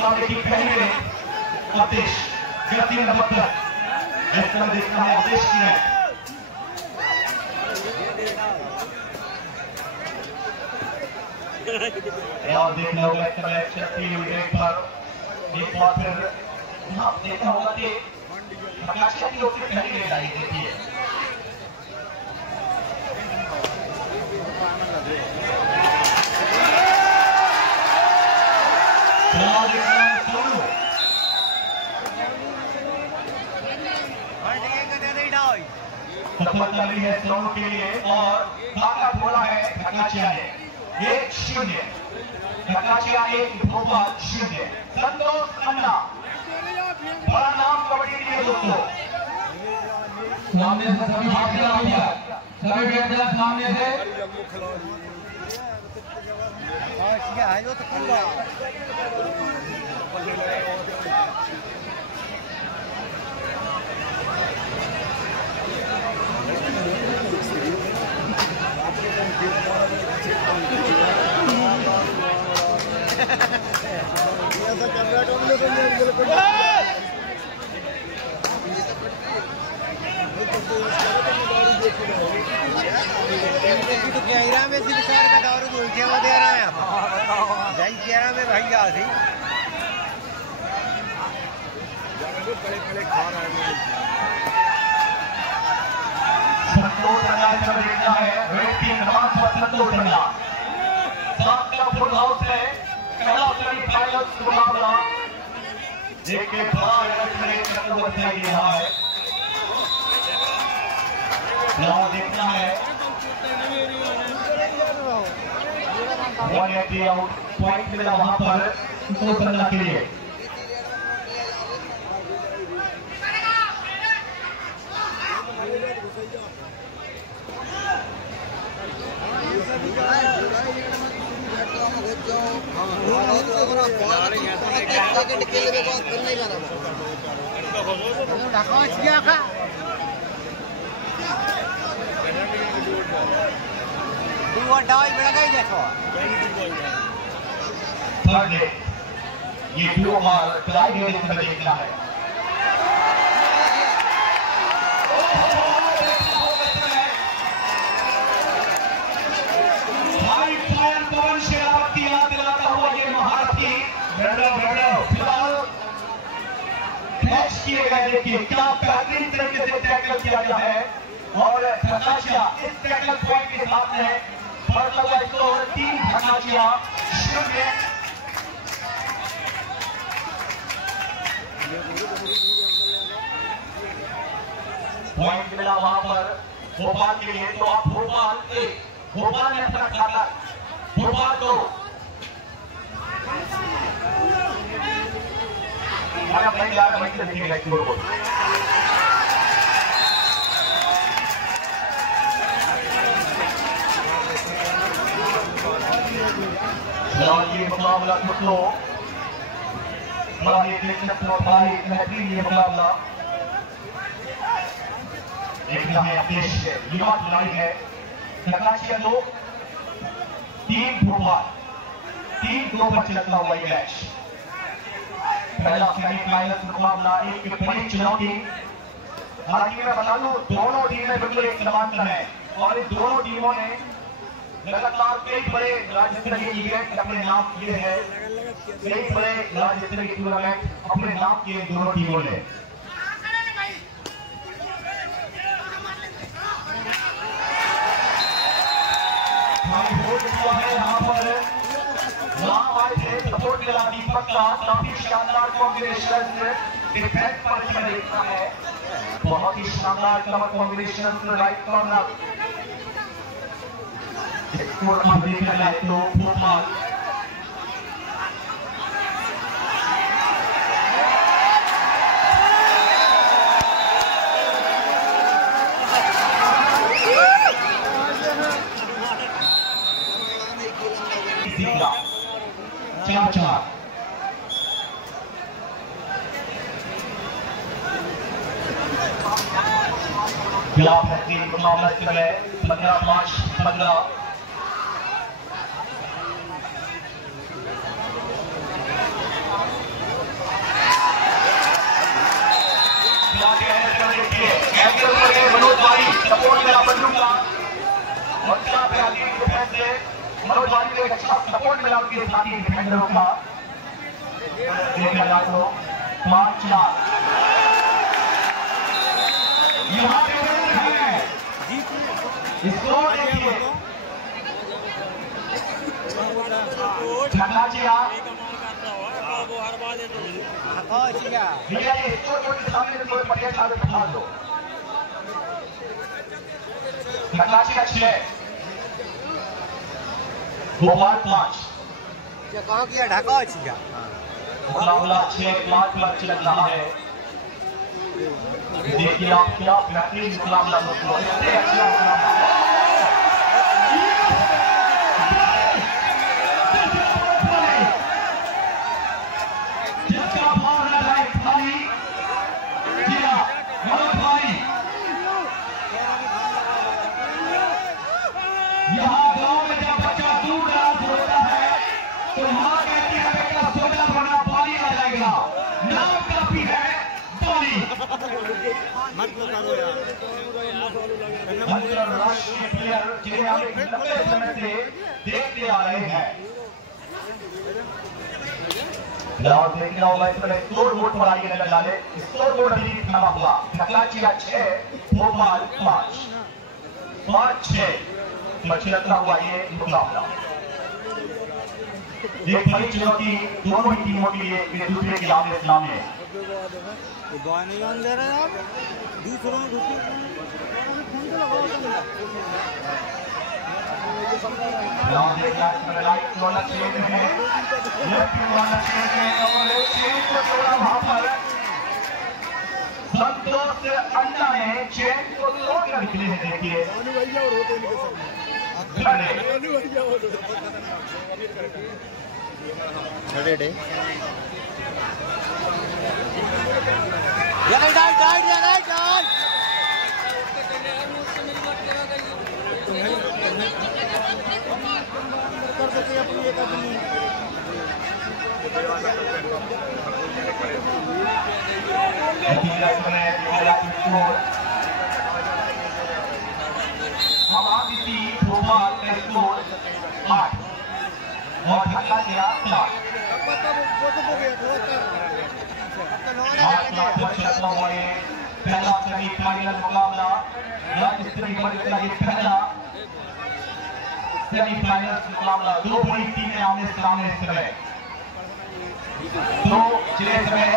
मुकाबले की पहले आदेश गति नंबर इस तरह देखना है आदेश की है और देखना होगा इस समय चलती हुई एक बार फिर यहाँ देखना होगा कि आकाश की ओर से पहली गेंद आई देती है सफलता मिली है सोनू के लिए और भागा बोला है ढकाचिया ने 1-0 ढकाचिया 1 भोपाल 0 संतोष खन्ना बड़ा नाम कबड्डी के लिए दोस्तों सामने से सभी बैठ जाए सामने से तो गहरा में से विचार का दौर उल्टे वो दे रहा है जय गहरा में भाई आ थी बड़े खा रहा है संतोष रंगा चल रहा है रेड टीम नंबर पर संतोष रंगा सात का फुल हाउस है पहला सेमीफाइनल मुकाबला एक के बड़ा इवेंट में बताया गया है यहाँ देखना है 180 आउट पॉइंट मिला वहां पर संतोष रंगा के लिए थर्ड डे ये ब्लू और क्लाइड में देखना है हाई फायर पवन शेरावत की याद दिलाता हुआ ये महारथी फिलहाल कैच किए गए देखिए क्या बेहतरीन तरीके से टैकल किया गया है और ढकाचिया इस टैकल पॉइंट के साथ है बढ़ता हुआ स्कोर 3 ढकाचिया 0 पॉइंट मिला वहां पर भोपाल के लिए तो आप भोपाल ने अपना खाता भोपाल को भाई यार वहीं से देखिएगा स्कोर को ये मुकाबला दोस्तों बड़ा एक बेहतरीन ये मुकाबला देखना है देश युवा खिलाड़ी है ढकाचिया 2 3 भोपाल 3-2 पर चलता हुआ ये मैच पहला सेमीफाइनल मुकाबला एक बड़ी चुनौती हालांकि मैं बता दूं दोनों टीमें बिल्कुल एक समांतर है और इन दोनों टीमों ने लगातार कई बड़े राज्य स्तरीय इवेंट अपने नाम किए हैं कई बड़े राज्य स्तरीय टूर्नामेंट अपने नाम किए दोनों टीमों ने यहाँ पर नाम आए थे सपोर्ट मिला दीपक का काफी शानदार कॉम्बिनेशन डिफेंस पर देखना है बहुत ही शानदार cover combination right corner score आप देखा जाए तो भोपाल चार खिलाफ है तीन मुकाबला इस समय 15-5-15 15 कैंपियन पर गए मनोज भाई सपोर्ट मिला बंदू का और क्या प्यारी डिफेंस से मनोज भाई को एक अच्छा सपोर्ट मिला उनके साथी डिफेंडरों का। देखा जाए तो 5-4 यहाँ पे है स्कोर देखिए झगड़ाचिया भैया ये स्कोर बोर्ड के सामने कोई पटिया छात्र बिठा दो। झगड़ाचिया 6 भोपाल 5 कहाँ किया ढाका छिया मुकाबला 6-5 पर चल रहा है। देखिए आप क्या बेहतरीन मुकाबला दोस्तों इससे अच्छा मुकाबला जिसका भाव रहा है खाली किया मनोज भाई यहाँ गांव में जब बच्चा दूर दराज होता है तो माँ कहती है बेटा सोचा बना पानी आ जाएगा नाम काफी है पानी। अंतरराष्ट्रीय प्लेयर जिन्हें हम एक लंबे समय से देखते आ रहे हैं देखना होगा इस पर स्कोर बोर्ड पर आइए नजर डाले। स्कोर बोर्ड अभी लिखा हुआ झगड़ाचिया 6 भोपाल 5-6 बच्चे रखा हुआ ये मुकाबला। एक बड़ी चुनौती दोनों ही टीमों के लिए एक दूसरे के आमने सामने। संतोष अन्ना ने चेन को तोड़कर निकले हैं देखिए भोपाल का स्कोर 8 और ढाका गया 7 पहला सेमीफाइनल मुकाबला राज्य स्तरीय वर्ग का ये पहला सेमीफाइनल मुकाबला। दो बड़ी टीमें आमने सामने इस समय दो जिले में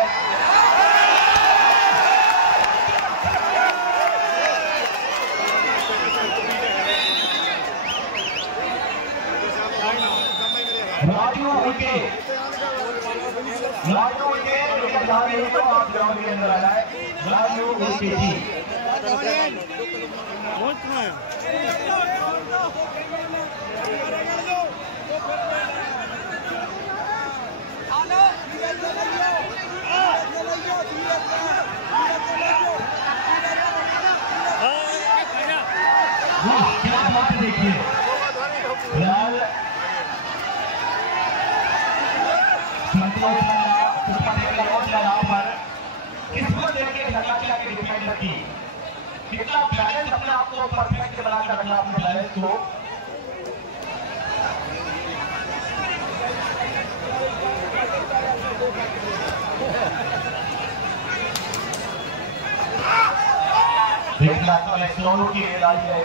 राजू उनके आप ग्राउंड के अंदर आ जाए राजू उनके जी क्या बात देखिए फिलहाल किस्मत देखिए झगड़ाचिया के डिफेंडर की कितना बैलेंस अपने आप को परफेक्ट बनाकर रखना अपने बैलेंस को। देखना सोनू की गेंद आई है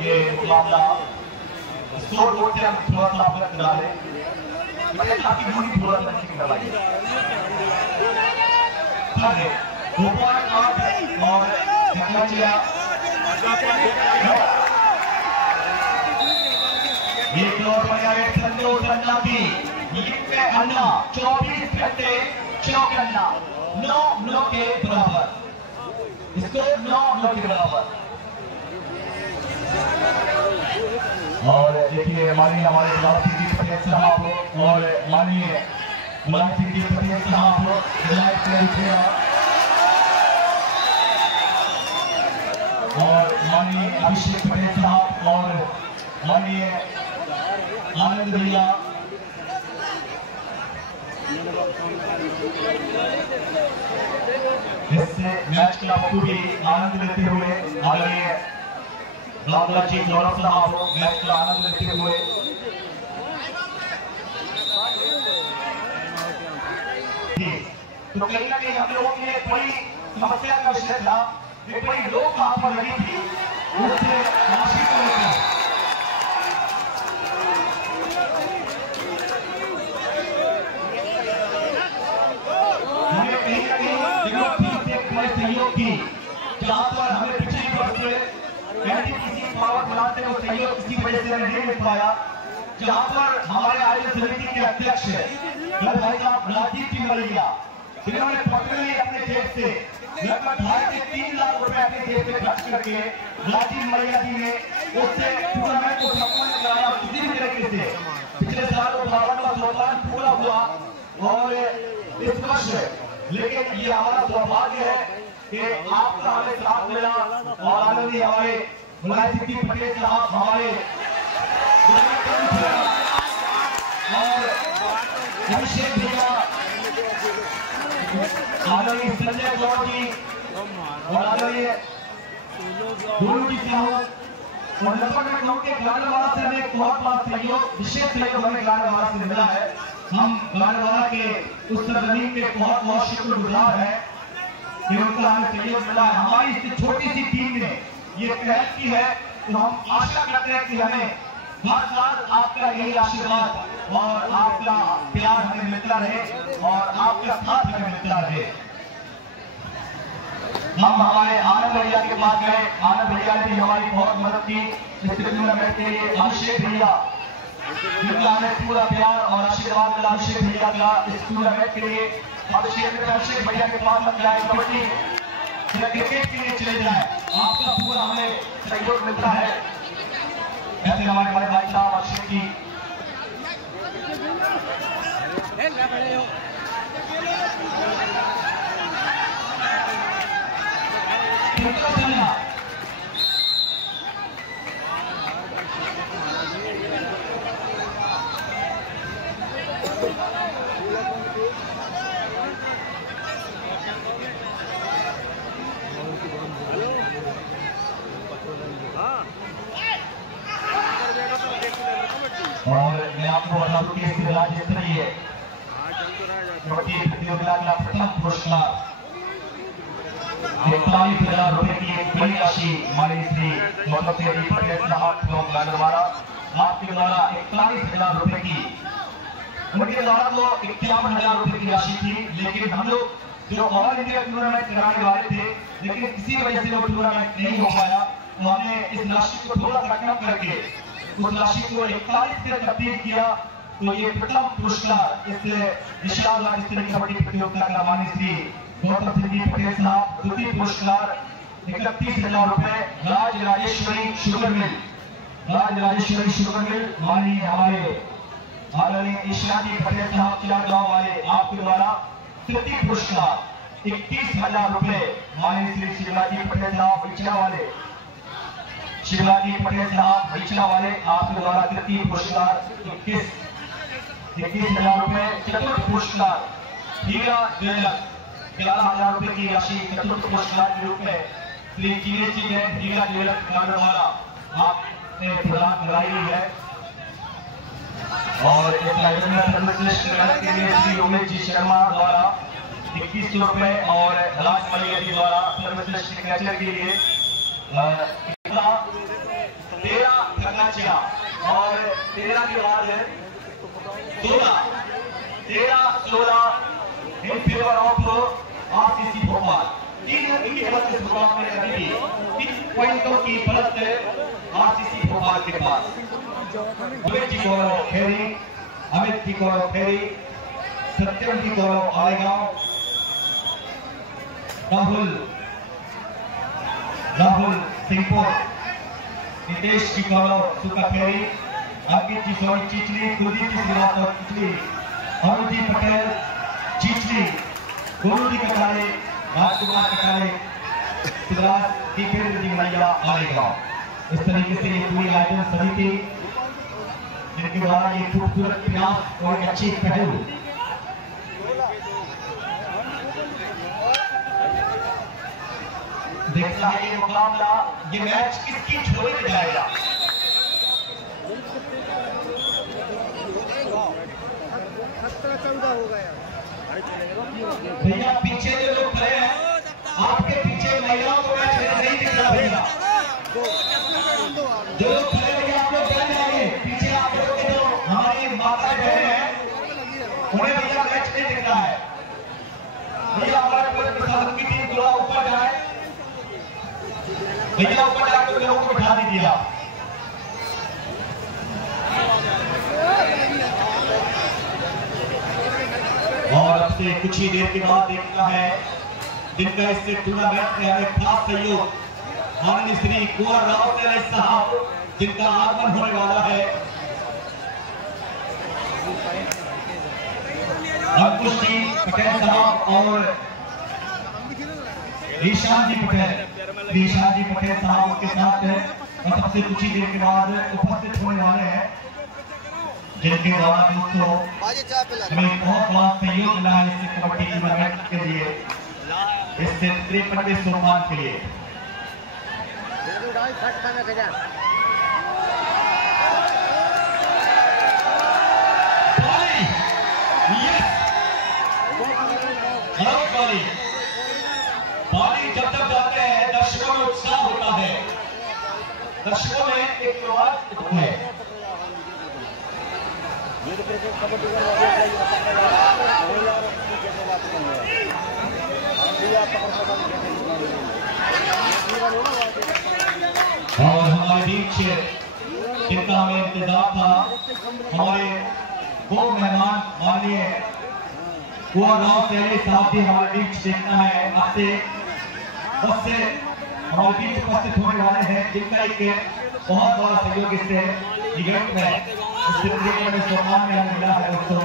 ये मामला स्कोर बोर्ड से हम थोड़ा सा अवगत करा दें। मतलब काफी बुरी पूरा करने की दवाई आगे गोपाल और गंगाचिया एक और बढ़िया संतोष अन्ना भी ये अन्ना 24 घंटे 4 अन्ना 9 के बराबर इसको 9 के बराबर। और देखिए हमारे गुलाब सिंह जी पटेल साहब और माननीय गुलाब सिंह जी पटेल साहब और माननीय अभिषेक पटेल साहब और माननीय आनंद भैया इस मैच का पूरी आनंद लेते हुए आदरणीय रामलाल जी गौरव साहब मैच का आनंद लेते हुए तो कहीं ना कहीं हम लोगों की एक बड़ी समस्या का विषय था, एक बड़ी लोग कहां पर लगी थी उससे राशि को लेकर हमें कहीं ना कहीं जरूरत थी एक बड़े सहयोग की, जहां पर हमें पिछली वर्ष एनटीपीसी पावर प्लांट से वो सहयोग किसी वजह से नहीं मिल पाया, जहां पर हमारे आयोजन समिति के अध्यक्ष भाई साहब राजीव जी मलिया जिन्होंने पर्सनली अपने जेब से लगभग 2.5 से 3 लाख रुपए अपने जेब से खर्च करके राजीव मलिया जी ने उससे टूर्नामेंट को संपन्न कराया। किसी भी तरीके से पिछले साल वो 52 का सोपान पूरा हुआ और इस वर्ष लेकिन ये हमारा सौभाग्य है कि आपका हमें साथ मिला और आनंदी हमारे गुलाब सिंह पटेल साहब हमारे और अभिषेक भैया आदरणीय संजय गौड़ जी और आदरणीय गुरु जी साहब और लगभग मैं कहूँ कि गानेवाला से हमें बहुत बड़ा सहयोग विशेष सहयोग हमें गानेवाला से मिला है। हम गानेवाला के उस सरजमीन के बहुत शुक्रगुजार हैं कि उनका हमें सहयोग मिला है। हमारी इस छोटी सी टीम ने ये पहल की है तो हम आशा करते हैं कि हमें हर साल आपका यही आशीर्वाद और आपका प्यार हमें मिलता रहे और आपका साथ हमें मिलता रहे। हम हमारे आनंद भैया के पास गए, आनंद भैया ने भी हमारी बहुत मदद की इस टूर्नामेंट के लिए। अभिषेक भैया जिनका हमें पूरा प्यार और आशीर्वाद मिला अभिषेक भैया का इस टूर्नामेंट के लिए। अभिषेक भैया के पास हम जाए कबड्डी क्रिकेट के लिए चले जाए, आपका पूरा हमें सहयोग मिलता है। ऐसे हमारे बड़े भाई साहब अभिषेक जी और मैं आपको बता दूं कि इस राज्य स्तरीय कबड्डी प्रतियोगिता का प्रथम पुरस्कार 41,000 रुपए की एक बड़ी राशि माननीय श्री गौतम सिंह जी पटेल साहब द्वारा आपके द्वारा 41,000 रुपए की उनके द्वारा तो 51,000 रुपए की राशि थी, लेकिन हम लोग जो ऑल इंडिया टूर्नामेंट कराने वाले थे लेकिन किसी वजह से वो टूर्नामेंट नहीं हो पाया, तो हमने इस राशि को थोड़ा सा कम करके उस राशि को 41 से तब्दील किया। तो ये प्रथम पुरस्कार इस विशाल राज्य स्तरीय कबड्डी प्रतियोगिता का माननीय श्री गौतम सिंह जी पटेल साहब। द्वितीय पुरस्कार 31,000 रुपए राज राजेश्वरी शुगर मिल माननीय हमारे आदरणीय ईशा जी पटेल साहब गांव वाले आपके द्वारा। तृतीय पुरस्कार 21,000 रुपए माननीय श्री शिवराजी पटेल साहब बिचड़ा वाले आपके द्वारा तृतीय पुरस्कार 21,000 रुपए। चतुर्थ पुरस्कार हीरा ज्वेलर्स 11,000 रुपए की राशि चतुर्थ पुरस्कार के रूप में श्री जीएस जी ने हीरा ज्वेलर्स द्वारा आपने प्रदान कराई है। और इस आयोजन में सर्वश्रेष्ठ के लिए श्री योगेश जी शर्मा द्वारा 2100 रुपए और राज मलिया जी द्वारा सर्वश्रेष्ठ सिग्नेचर के लिए 13 और 13 के बाद 16 13-16 in favour of RCC Bhopal. 3 wicket इस मुकाबले में अभी भी 3 पॉइंटों की बढ़त है आरसीसी भोपाल के पास। अमित जी गौरव खेरी, अमित जी गौरव खेरी, सत्यम जी गौरव आलेगांव, राहुल सिंहपुर, नितेश जी गौरव सुकाखेरी, अंकित जी सोनी चिचली, कुलदीप जी श्रीवास्तव चिचली, अरुण जी पटेल चिचली, गुरु जी कटारे, राजकुमार कटारे, सिद्धराज दीपेंद्र जी मलैया आलेगांव। इस तरीके से ये पूरी आयोजन समिति जिनके द्वारा ये खूबसूरत प्रयास और अच्छी पहल देखता है ये मुकाबला, ये मैच किसकी झोली में जाएगा। भैया पीछे जो लोग खड़े हैं, आपके पीछे महिलाओं को मैच नहीं दिख रहा भैया। जो लोग खड़े भैया आप लोग बहन आइए, पीछे आप लोग के जो हमारी माता बहन है उन्हें भैया मैच नहीं दिख रहा है। भैया हमारे पुलिस प्रशासन की टीम थोड़ा ऊपर जाए, भैया ऊपर जाकर लोगों को बिठा दीजिए आप। और अब से कुछ ही देर के बाद देखना है जिनका इससे टूर्नामेंट में हमें खास सहयोग माननीय श्री कुंवर राव साहब जिनका आगमन होने वाला है। अंकुश जी पटेल साहब और ईशान जी पटेल साहब के साथ और सबसे कुछ ही देर के बाद उपस्थित होने वाले हैं जिनके द्वारा दोस्तों हमें बहुत बड़ा सहयोग मिला है इस कबड्डी टूर्नामेंट के लिए, इस 53वें सोपान के लिए। बाली जब तक जाते हैं दर्शकों में उत्साह होता है, दर्शकों में एक प्रवास है। और हमारे बीच जिनका हमें इंतजार था, हमारे वो मेहमान माननीय कुंवर राव साहब भी हमारे बीच देखना है। आपसे उससे हमारे बीच उपस्थित होने वाले हैं जिनका एक बहुत बड़ा सहयोग इससे इवेंट में सम्मान में हमें मिला है दोस्तों।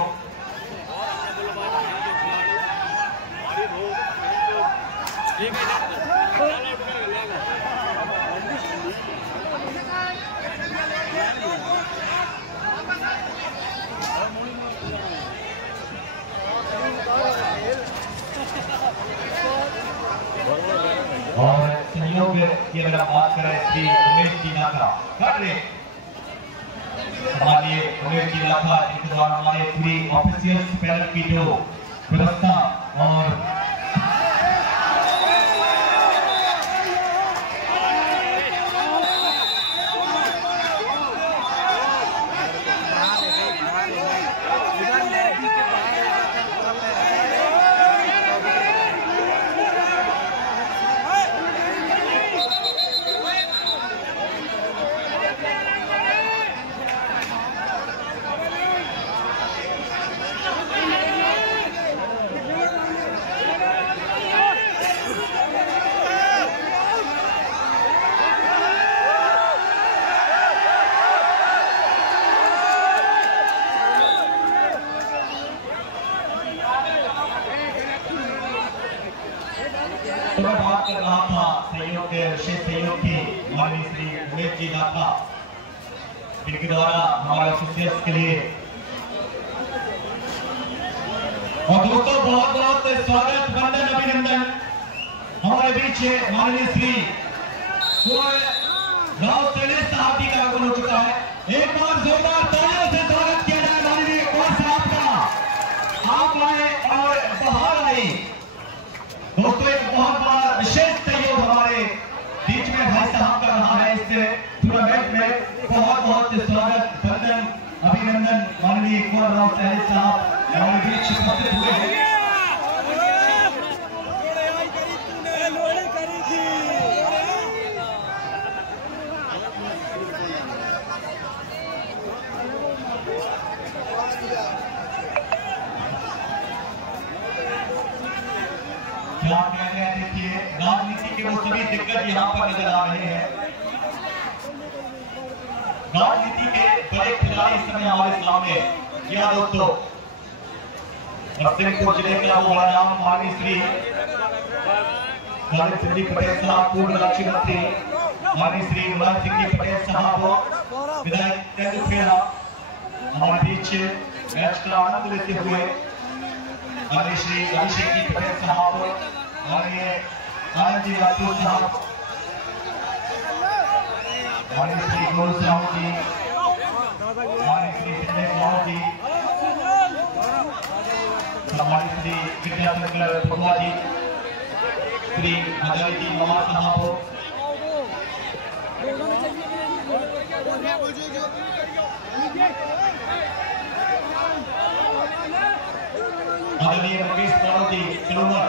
और सहयोग की अगर बात करें श्री उमेश जी नाका हमारे उमेश जी नाका जिनके द्वारा हमारे पूरी ऑफिशियल पैनल की जो व्यवस्था और बात कर रहा था सहयोग के विशेष सहयोग की माननीय श्री उमेश जी नाका जिनके द्वारा हमारे ऑफिसर्स के लिए। और दोस्तों बहुत बहुत स्वागत, वंदन, अभिनंदन हमारे बीच माननीय श्री कुंवर राव साहब जी का आगमन हो चुका है। एक बार जोरदार तालियों से स्वागत किया जाए माननीय कुंवर साहब का। आप आए और बाहर आए दोस्तों, एक बहुत बड़ा विशेष सहयोग हमारे बीच में भाई साहब कर रहा है इस टूर्नामेंट में। बहुत बहुत स्वागत, वंदन, अभिनंदन माननीय कुंवर राव साहब। और बीच उपस्थित हुए हैं। क्या कहते हैं, देखिए राजनीति के वो सभी दिग्गज यहाँ पर नजर आ रहे हैं। राजनीति के बड़े खिलाड़ी इस समय हमारे सामने हैं। यह दोस्तों नरसिंहपुर जिले का वो बड़ा नाम माननीय श्री ललित सिंह पटेल साहब, पूर्व राज्य मंत्री माननीय श्री मुलायम सिंह जी पटेल साहब, विधायक तेंदुलखेड़ा हमारे बीच मैच का आनंद लेते हुए माननीय श्री अभिषेक जी पटेल साहब, माननीय आनंद जी राठौर साहब, माननीय श्री गोल साहब जी, माननीय श्री संजय साहब जी, माननीय श्री विद्याशंकर भगवा जी, श्री हजारी जी ममा साहब, आदरणीय मुकेश राव जी कलोनर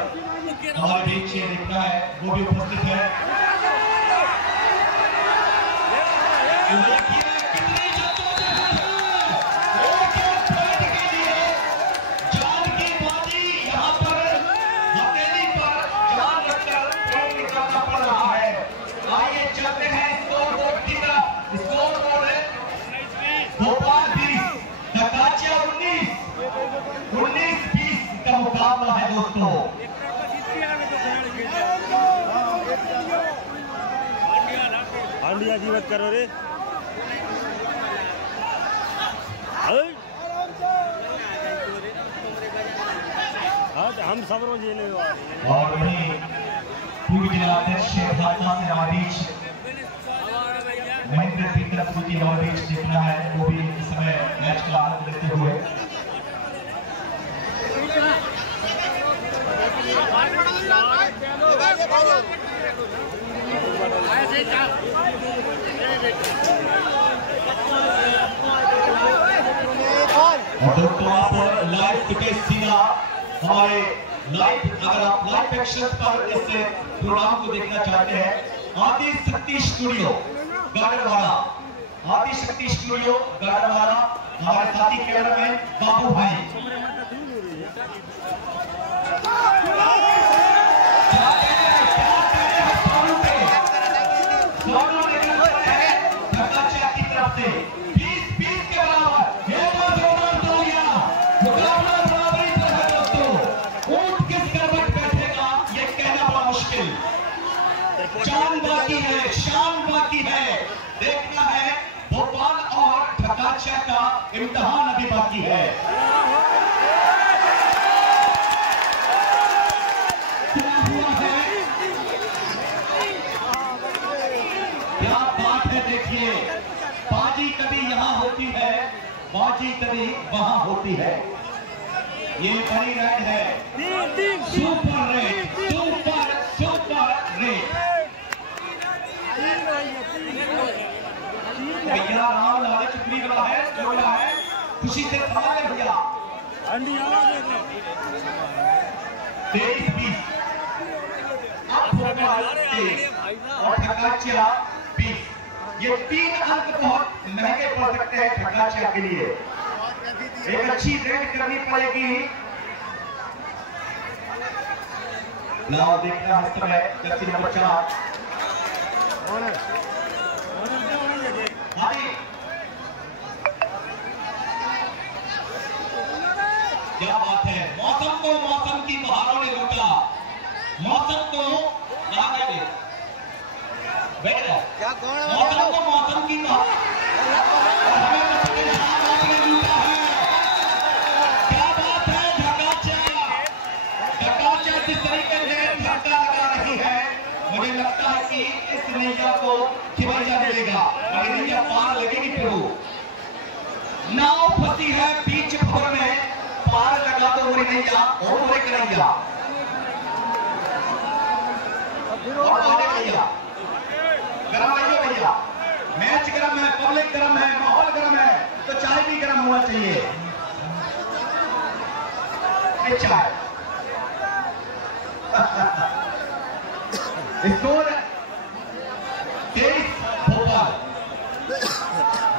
हमारे बीच दिखता है, वो भी उपस्थित है। जान की बाजी यहाँ पर हथेली पर जान रखकर खेल निकालना पड़ रहा है। आइए चलते हैं स्कोर बोर्ड की तरफ। स्कोर बोर्ड है भोपाल 20, ढकाचिया 19-20 का मुकाबला है दोस्तों। हांडिया जीवत करो रे। हम सब रोज जेल में और वहीं पूर्व जिलाध्यक्ष भाजपा से हमारे बीच महेंद्र की तरफ की हमारे बीच देखना है, वो भी इस समय मैच का आनंद लेते हुए। और दोस्तों आप लाइव टिकट सीधा हमारे लाइव, अगर आप लाइव एक्शन पर इस प्रोग्राम को देखना चाहते हैं, आदि शक्ति स्टूडियो गाड़वाड़ा, आदि शक्ति स्टूडियो गाड़वाड़ा, हमारे साथी कैमरा में बाबू भाई। की तरफ से 20-20 के बराबर जान बाकी है, शान बाकी है, देखना है भोपाल और ढकाचिया का इम्तिहान अभी बाकी है। क्या हुआ है, क्या बात है, देखिए बाजी कभी यहाँ होती है, बाजी कभी वहां होती है। ये बड़ी राइड है, सुपर रेड, सुपर रेड। भैया राम लाले चुपड़ी वाला है, जो है खुशी से संभाल भैया। 23-20 और ढकाचिया 20। ये 3 अंक बहुत महंगे पड़ सकते हैं ढकाचिया के लिए। एक अच्छी रेड करनी पड़ेगी। नाव देखना है इस समय जर्सी नंबर 4। क्या बात है, मौसम को मौसम की बहारों ने लूटा, मौसम को क्या कौन मौसम को मौसम की बहार लूटा है। क्या बात है, ढकाचिया जिस तरीके से झटका लगा रही है, मुझे लगता है कि इस नैया को खिलौना मिलेगा, मगर नैया पार लगेगी प्रभु। नाव फंसी है बीच भवर में, पार लगा तो उड़ी नैया और उड़े कन्हैया और आगे भैया। गरम आइए भैया, मैच गरम है, पब्लिक गरम है, माहौल गरम है, तो चाय भी गरम होना चाहिए। में चाय। स्कोर 23 भोपाल,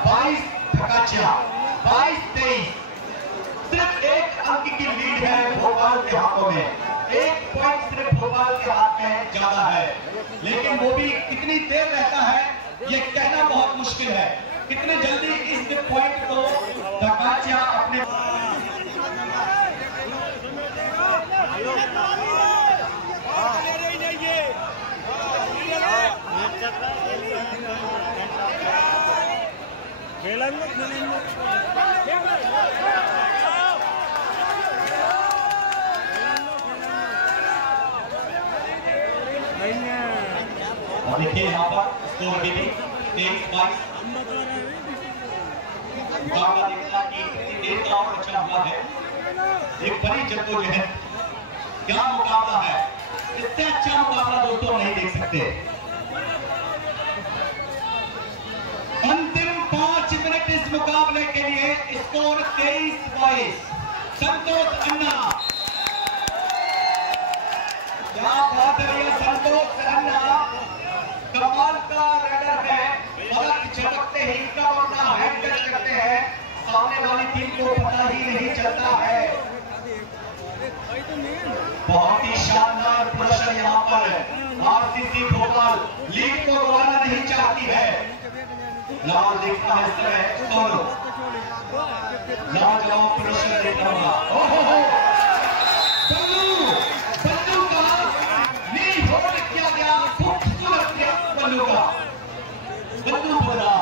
22 ढकाचिया, 22-23। सिर्फ एक अंक की लीड है भोपाल के हाथों में, 1 पॉइंट सिर्फ भोपाल के हाथ में ज्यादा है, लेकिन वो भी कितनी देर रहता है ये कहना बहुत मुश्किल है। कितने जल्दी इस पॉइंट को ढकाचिया अपने और देखिए यहाँ पर स्कोर भी 23-22। मुकाबला देखना कि कितनी देर का और अच्छा हुआ है। एक बड़ी जद्दोजहद, क्या मुकाबला है, इससे अच्छा मुकाबला दोस्तों नहीं देख सकते। अंतिम 5 मिनट इस मुकाबले के लिए। स्कोर 23-22। संतोष अन्ना, क्या बात है, ये संतोष अन्ना कमाल का रेडर है। पलक झपकते ही कमरना हैंड टच करते हैं, सामने वाली टीम को पता ही नहीं चलता है। बहुत ही शानदार प्रदर्शन यहाँ पर। आरसीसी भोपाल लीग को गंवाना नहीं चाहती है। लाल देखता है इस तरह सोनू, लाजवाब प्रदर्शन देख रहा होगा। ओहो बल्लू का नी होल्ड किया गया, खूबसूरत किया बल्लू का, बल्लू बोला।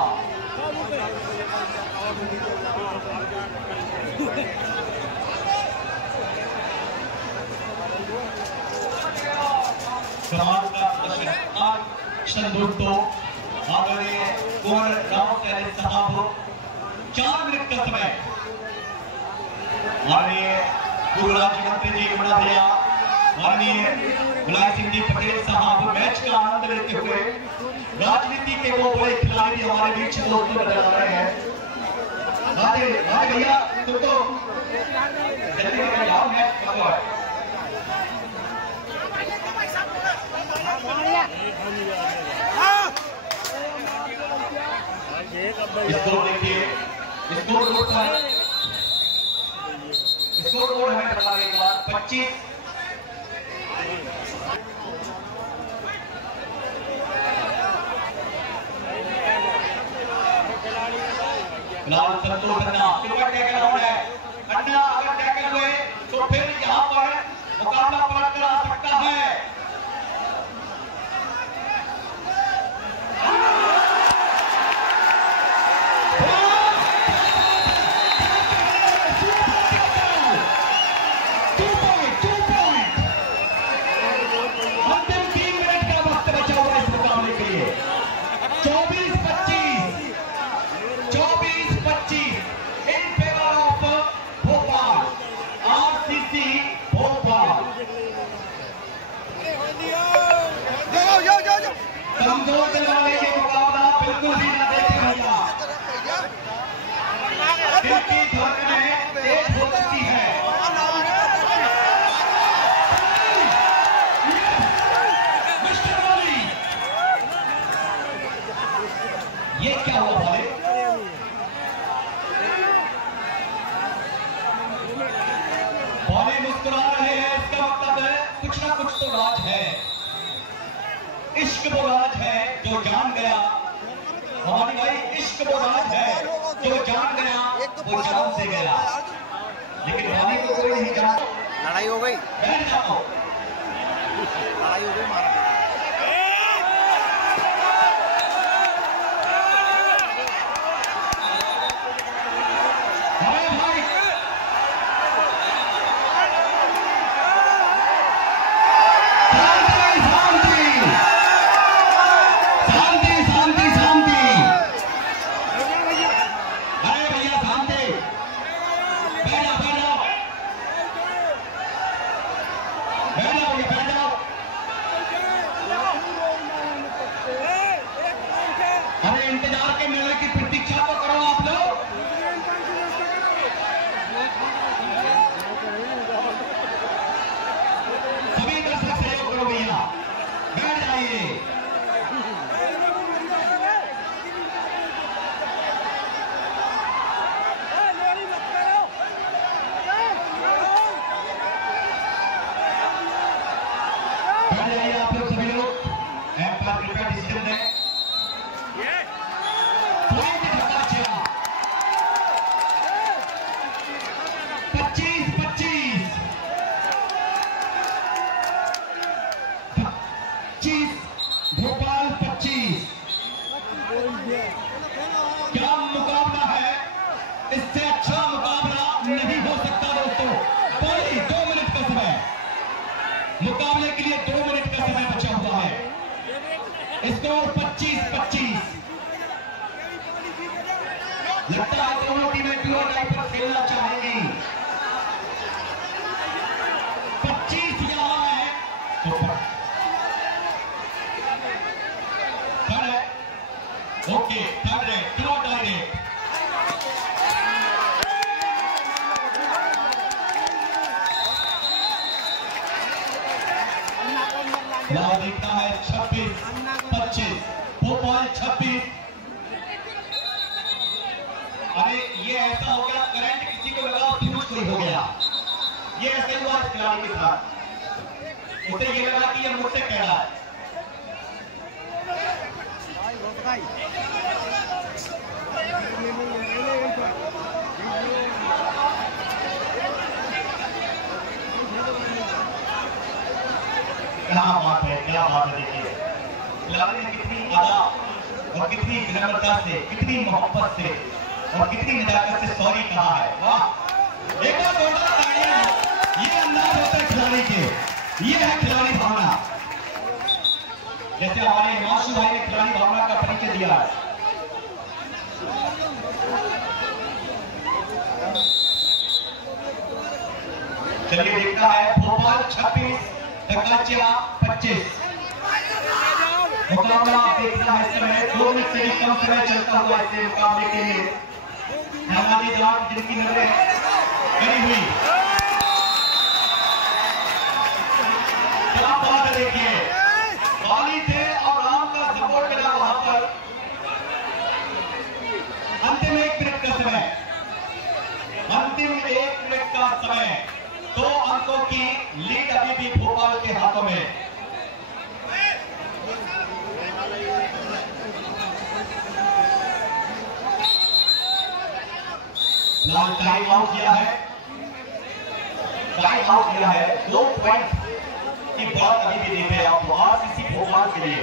कमाल का प्रदर्शन दोस्तों। आदरणीय कुंवर राव सैनिक साहब, 4 मिनट का समय। माननीय पूर्व राज्य मंत्री जी गुणा भैया, माननीय मुलायम सिंह जी पटेल साहब मैच का आनंद लेते हुए राजनीति के वो बड़े खिलाड़ी हमारे बीच दोस्तों नजर आ रहे हैं। राधे भैया, तुम तो जल्दी निकल जाओ, मैच कब है? स्कोर देखिए, स्कोर बोर्ड पर स्कोर बोर्ड हमें बताने के बाद 25। फिलहाल संतोष अन्ना सिल्वर टैकल आउट है। अन्ना अगर टैकल हुए तो फिर यहाँ पर मुकाबला पलट कर आ सकता है। कमजोर दिल वाले ये मुकाबला बिल्कुल भी ना देखे भैया, दिल की धड़कनें तेज हो सकती है। ये क्या हुआ भाई? भाई मुस्कुरा रहे हैं, इसका मतलब है कुछ ना कुछ तो राज है। इश्क वो राज है जो जान गया, हमारी भाई इश्क वो राज है जो जान गया, वो जान से गया, लेकिन भाई को कोई नहीं जानता। लड़ाई हो गई, बैठ जाओ, लड़ाई हो गई, मारा इंतजार के मेले की प्रतीक्षा तो करो आप लोग। चाहिए। आप लोग सभी लोग एम्पायर कृपया डिसीजन दें। पॉइंट ढका चला 25-25 भोपाल 25। क्या मुकाबला है, इससे अच्छा मुकाबला नहीं हो सकता दोस्तों। कोई 2 मिनट का समय, मुकाबले के लिए 2 मिनट का समय बचा हुआ है। स्कोर 25-25। लगता है दोनों टीमें डू और डाई पर खेलना चाहेंगी। 25 यहां है तो थर्ड है। ओके थर्ड है, डू और डाई है। दिखता है 26-25 भोपाल 26। अरे ये ऐसा हो गया, करंट किसी को लगा फ्यूज कोई हो गया। ये ऐसे हुआ इस खिलाड़ी के साथ, उसे ये लगा कि ये मुझसे कह रहा है। क्या बात है, क्या बात है। देखिए खिलाड़ी ने कितनी अदा और कितनी विनम्रता से, कितनी मोहब्बत से और कितनी नजाकत से सॉरी कहा है। वाह, एक बार जोरदार तालियां। ये अंदाज होता है खिलाड़ी के, ये है खिलाड़ी भावना। जैसे हमारे हिमांशु भाई ने खिलाड़ी भावना का परिचय दिया है। चलिए देखता है भोपाल 26 ढकाचिया 25। मुकाबला आप देखना है इस समय 2 मिनट से भी कम समय चलता हुआ इस मुकाबले के लिए। हमारी जवाब जिनकी नजरें बनी हुई, क्या बात है। देखिए बाली थे और राम का सपोर्ट मिला वहां पर। अंतिम 1 मिनट का समय, अंतिम 1 मिनट का समय। 2 अंकों की लीड अभी भी भोपाल के हाथों में। लाल टाइम आउट किया है, टाइम आउट किया है। 2 पॉइंट की बात अभी भी देख रहे हैं आप आरसीसी भोपाल के लिए।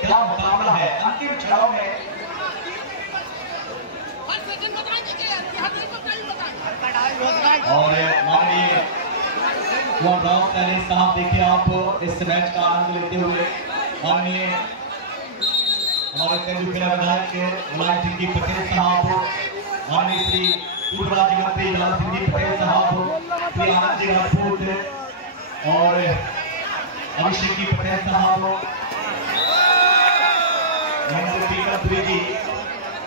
क्या मुकाबला है अंतिम क्षणों में। और माननीय राव सैनी साहब, देखिए आप इस मैच का आनंद लेते हुए माननीय हमारे तेलुगु विधायक मुलायम सिंह जी पटेल साहब, माननीय श्री पूर्व राज्य मंत्री लाल सिंह जी पटेल साहब, श्री आनंद जी राजपूत और अभिषेक जी पटेल साहब, महेंद्र पीकर द्विवेदी,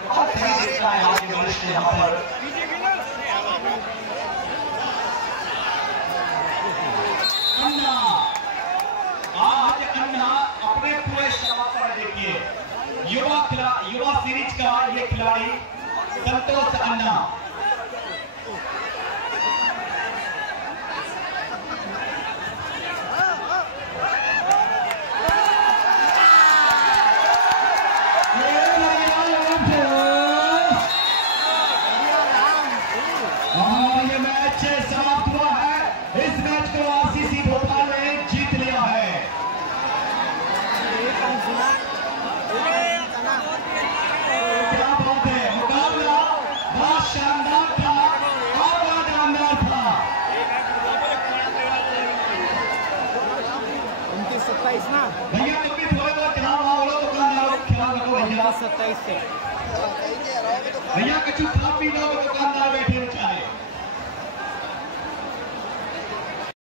बहुत सही देखता है आज के वरिष्ठ यहाँ पर। आज अन्ना अपने पूरे शबाब पर देखिए युवा सीरीज का ये खिलाड़ी संतोष अन्ना। ये मैच समाप्त हुआ है। इस मैच को आरसीसी भोपाल ने जीत लिया है। क्या बात है, मुकाबला बहुत शानदार था और बहुत शानदार था। 29-27 ना भैया तुम भी थोड़े बहुत ध्यान रखो, दुकानदारों ख्याल रखो भैया। 27 से भैया कुछ खा पी लो, दुकानदार बैठे बेचारे।